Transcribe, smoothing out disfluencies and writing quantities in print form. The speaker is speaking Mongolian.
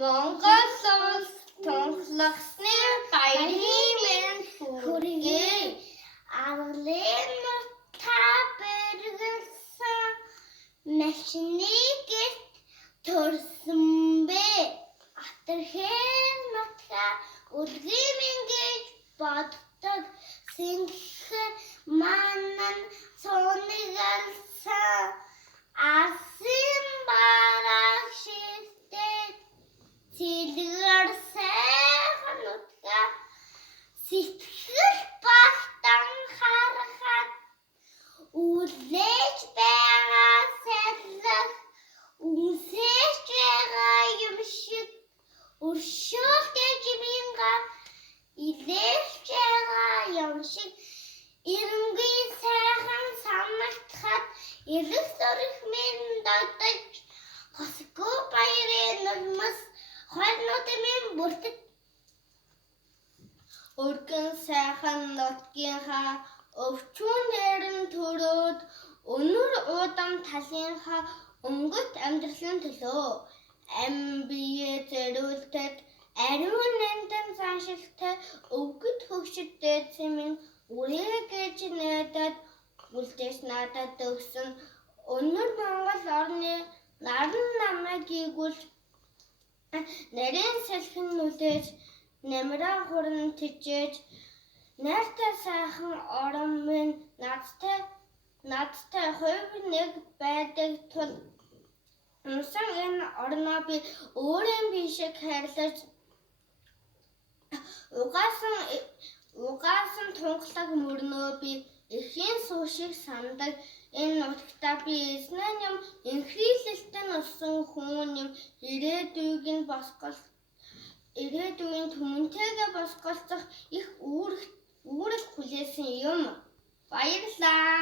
Монгол улс тунхлагсны баярын мэнд хүргэе. Арлын нутга бэргэлсэн начныг төрсөн бэ. Атархын нутга үлгиймэн гэж боддог. Синхэр манан сунагалсан асын бараг шилдэг. Сэлгэр сайхан нутга сэтгэл багтан харахад үлээж байгаа сэлэх үнсэж байгаа юм шиг өршөөлтэй жиминга илэрч байгаа юм шиг эренгүй сайхан санагдахад эрэх зөрөх минь додож хосгүй баярын нурмас хойнууд минь бүртэг. Өргөн сайхан нутгийнхаа өвчүүнээр нь төрөөд өнөр уудан талынхаа өнгөт амьдралын төлөө ам бие зэрүүлдэг ариун нандин заншилтай өвгөт хөгшөдтэй цэмэн үрээгээд найдаад үлдээс надад өгсөн өнөр Монгол орны наран намайг игүүлж нарийн салхин нүлээж намраа хуран тижээж найртай сайхан орон минь надтай хувь нэг байдаг тул унсан энэ орноо би өөрийн бишиг хайрлаж угаасан тунгалаг мөрнөө би эхийн суушиг сандаг. Энэ нутагтаа би эзнэн юм инхрийлэлтэн усан хүн юм ирээдүйн түмэнтэйгээ босголцох их үүрэг хүлээсэн юм. Баярлалаа.